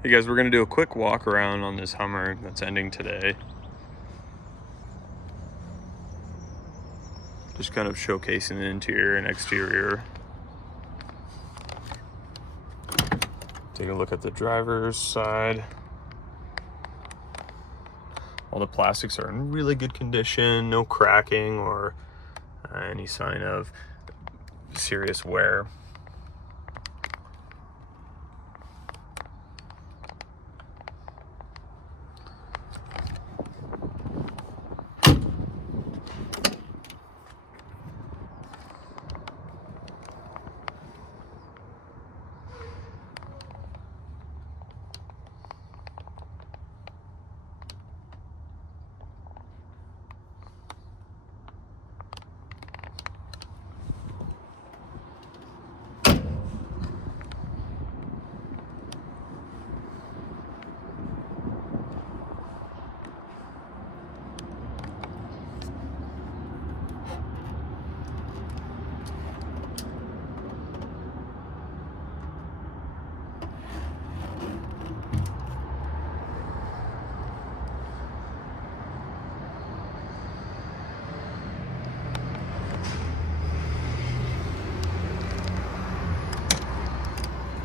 Hey guys, we're gonna do a quick walk around on this Hummer that's ending today. Just kind of showcasing the interior and exterior. Take a look at the driver's side. All the plastics are in really good condition, no cracking or any sign of serious wear.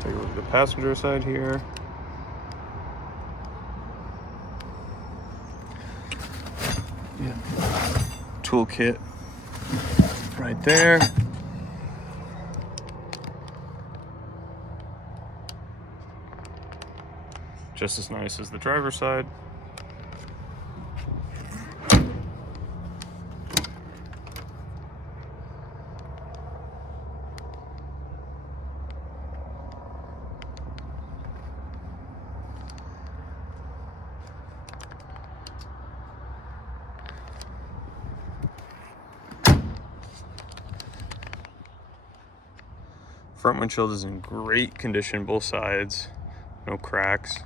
Take a look at the passenger side here. Yeah. Toolkit right there. Just as nice as the driver's side. Front windshield is in great condition, both sides, no cracks.